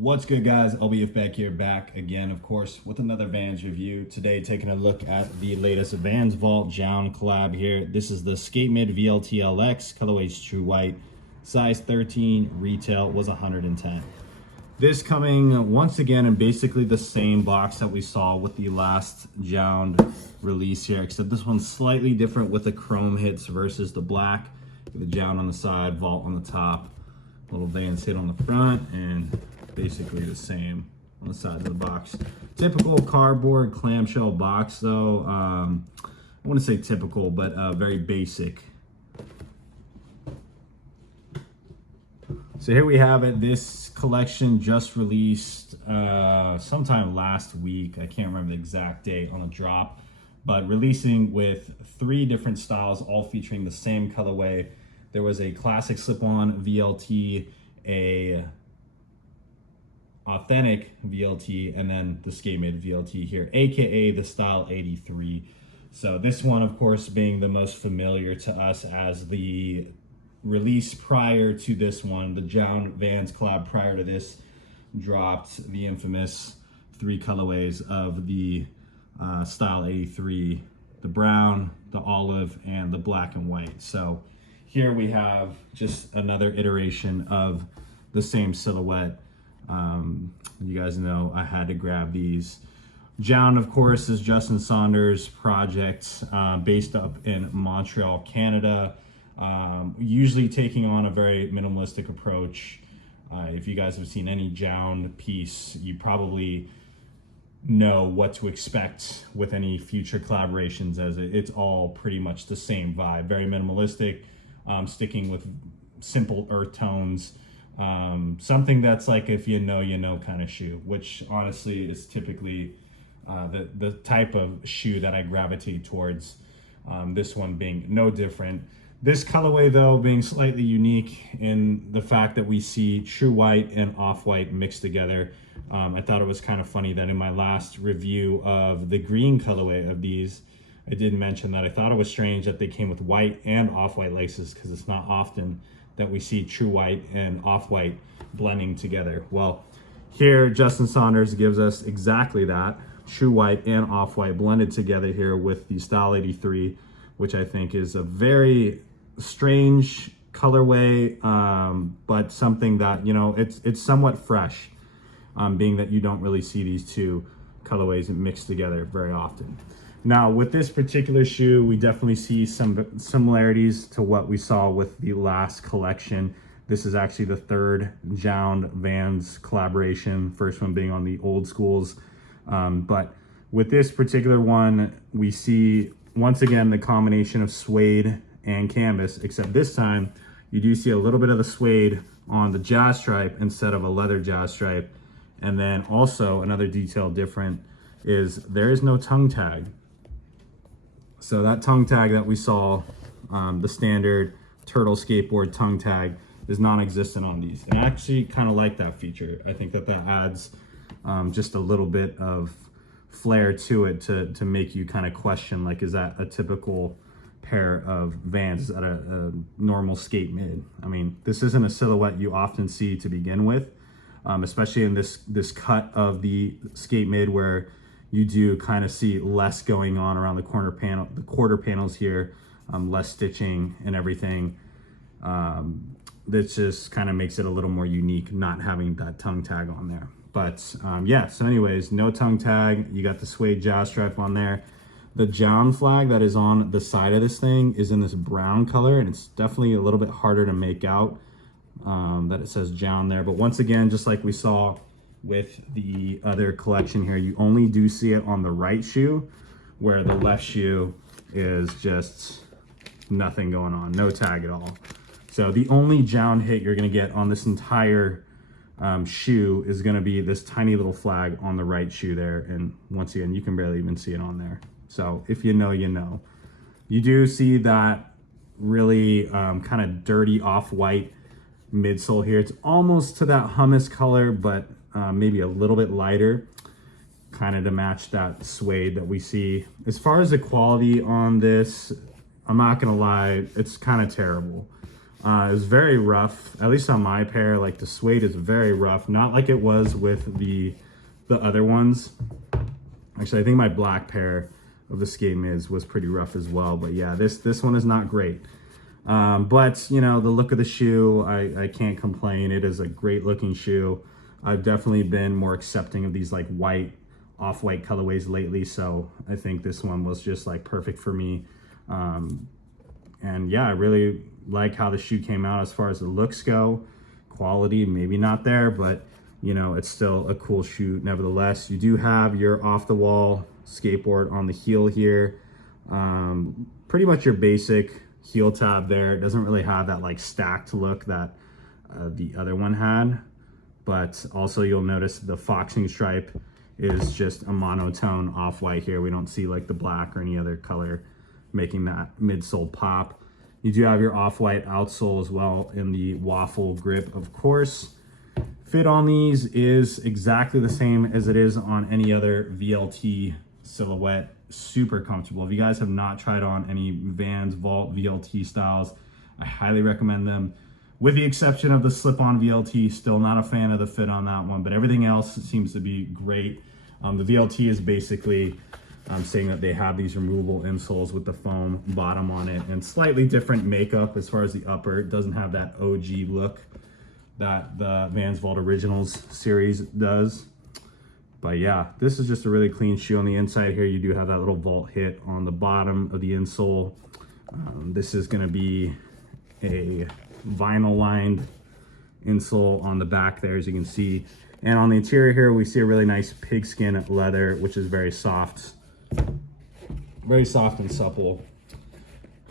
What's good, guys? LBF back here, back again, of course, with another Vans review. Today, taking a look at the latest Vans Vault JJJJound collab here. This is the Sk8-Mid VLT LX, colorways true white, size 13, retail was 110. This coming once again in basically the same box that we saw with the last JJJJound release here, except this one's slightly different with the chrome hits versus the black. The JJJJound on the side, Vault on the top, little Vans hit on the front, and basically the same on the sides of the box. Typical cardboard clamshell box though. I wouldn't say typical, but very basic. So here we have it. This collection just released sometime last week. I can't remember the exact date on the drop, but releasing with 3 different styles, all featuring the same colorway. There was a classic slip-on VLT, a authentic VLT, and then the Sk8-Mid VLT here, aka the Style 83. So this one, of course, being the most familiar to us as the release prior to this one. The JJJJound Vans collab prior to this dropped the infamous 3 colorways of the Style 83, the brown, the olive, and the black and white. So here we have just another iteration of the same silhouette. You guys know I had to grab these. JJJJound, of course, is Justin Saunders' project, based up in Montreal, Canada. Usually taking on a very minimalistic approach. If you guys have seen any JJJJound piece, you probably know what to expect with any future collaborations, as it's all pretty much the same vibe. Very minimalistic, sticking with simple earth tones. Something that's like if you know kind of shoe, which honestly is typically the type of shoe that I gravitate towards. This one being no different. This colorway though being slightly unique in the fact that we see true white and off-white mixed together. I thought it was kind of funny that in my last review of the green colorway of these, I did mention that I thought it was strange that they came with white and off-white laces, because it's not often that we see true white and off-white blending together. Well, here Justin Saunders gives us exactly that, true white and off-white blended together here with the Style 83, which I think is a very strange colorway, but something that, you know, it's somewhat fresh, being that you don't really see these 2 colorways mixed together very often. Now, with this particular shoe, we definitely see some similarities to what we saw with the last collection. This is actually the 3rd JJJJound Vans collaboration, first one being on the old schools. But with this particular one, we see, once again, the combination of suede and canvas, except this time, you do see a little bit of the suede on the jazz stripe instead of a leather jazz stripe. And then also, another detail different is there is no tongue tag. So that tongue tag that we saw, the standard turtle skateboard tongue tag, is non-existent on these. And I actually kind of like that feature. I think that adds just a little bit of flair to it to make you kind of question, like, is that a typical pair of Vans? Is that a normal Sk8-Mid? I mean, this isn't a silhouette you often see to begin with, especially in this cut of the Sk8-Mid, where you do kind of see less going on around the quarter panels here, less stitching and everything. That just kind of makes it a little more unique, not having that tongue tag on there. But yeah, so anyways, no tongue tag. You got the suede jazz stripe on there. The JJJJound flag that is on the side of this thing is in this brown color, and it's definitely a little bit harder to make out that it says JJJJound there. But once again, just like we saw with the other collection here, you only do see it on the right shoe, where the left shoe is just nothing going on, no tag at all. So the only JJJJound hit you're going to get on this entire shoe is going to be this tiny little flag on the right shoe there, and once again, you can barely even see it on there. So if you know, you know. You do see that really kind of dirty off-white midsole here. It's almost to that hummus color, but maybe a little bit lighter, kind of to match that suede that we see. As far as the quality on this, I'm not gonna lie, it's kind of terrible. It was very rough, at least on my pair. Like the suede is very rough, not like it was with the other ones. Actually, I think my black pair of the Sk8-Mids was pretty rough as well. But yeah, this one is not great. But you know, the look of the shoe, I can't complain. It is a great looking shoe. I've definitely been more accepting of these like white, off-white colorways lately. So I think this one was just like perfect for me. And yeah, I really like how the shoe came out as far as the looks go. Quality, maybe not there, but you know, it's still a cool shoe nevertheless. You do have your off-the-wall skateboard on the heel here. Pretty much your basic heel tab there. It doesn't really have that like stacked look that the other one had, but also you'll notice the foxing stripe is just a monotone off-white here. We don't see like the black or any other color making that midsole pop. You do have your off-white outsole as well in the waffle grip, of course. Fit on these is exactly the same as it is on any other VLT silhouette. Super comfortable. If you guys have not tried on any Vans Vault VLT styles, I highly recommend them. With the exception of the slip-on VLT, still not a fan of the fit on that one, but everything else seems to be great. The VLT is basically saying that they have these removable insoles with the foam bottom on it and slightly different makeup as far as the upper. It doesn't have that OG look that the Vans Vault Originals series does. But yeah, this is just a really clean shoe. On the inside here, you do have that little vault hit on the bottom of the insole. This is going to be a vinyl lined insole on the back there, as you can see. And on the interior here, we see a really nice pigskin leather, which is very soft and supple.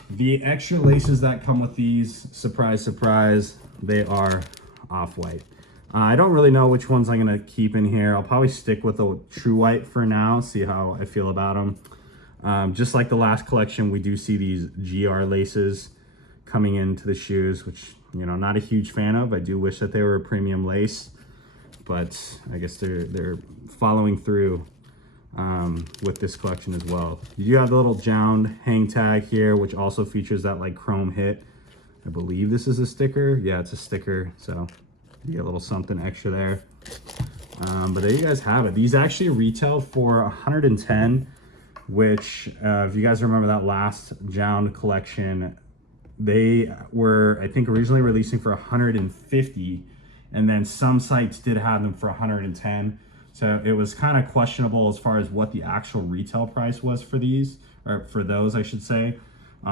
The extra laces that come with these, surprise, surprise, they are off-white. I don't really know which ones I'm gonna keep in here. I'll probably stick with the true white for now, see how I feel about them. Just like the last collection, we do see these GR laces coming into the shoes, which, you know, not a huge fan of. I do wish that they were a premium lace, but I guess they're following through with this collection as well. You do have the little JJJJound hang tag here, which also features that like chrome hit. I believe this is a sticker. Yeah, it's a sticker, so you get a little something extra there. But there you guys have it. These actually retailed for 110, which if you guys remember that last JJJJound collection, they were, I think, originally releasing for 150, and then some sites did have them for 110. So it was kind of questionable as far as what the actual retail price was for these, or for those, I should say.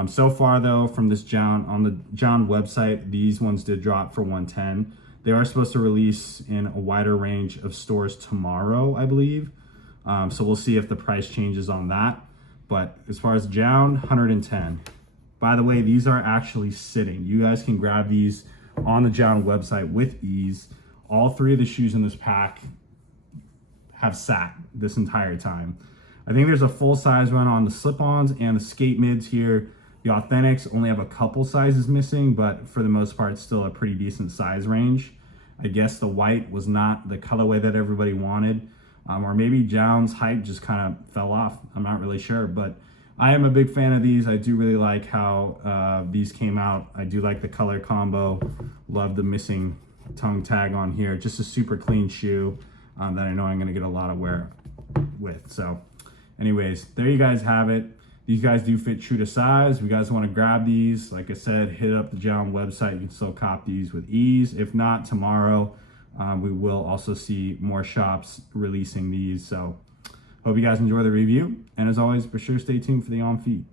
So far though, from this JJJJound, on the JJJJound website, these ones did drop for 110. They are supposed to release in a wider range of stores tomorrow, I believe. So we'll see if the price changes on that. But as far as JJJJound, 110. By the way, these are actually sitting. You guys can grab these on the JJJJound website with ease. All three of the shoes in this pack have sat this entire time. I think there's a full size run on the slip-ons and the Sk8-Mids here. The Authentics only have a couple sizes missing, but for the most part, still a pretty decent size range. I guess the white was not the colorway that everybody wanted, or maybe JJJJound's hype just kind of fell off. I'm not really sure, but I am a big fan of these. I do really like how these came out. I do like the color combo. Love the missing tongue tag on here. Just a super clean shoe that I know I'm gonna get a lot of wear with. So anyways, there you guys have it. These guys do fit true to size. If you guys want to grab these, like I said, hit up the JJJJound website. You can still cop these with ease. If not, tomorrow we will also see more shops releasing these. So hope you guys enjoy the review. And as always, for sure, stay tuned for the on feed.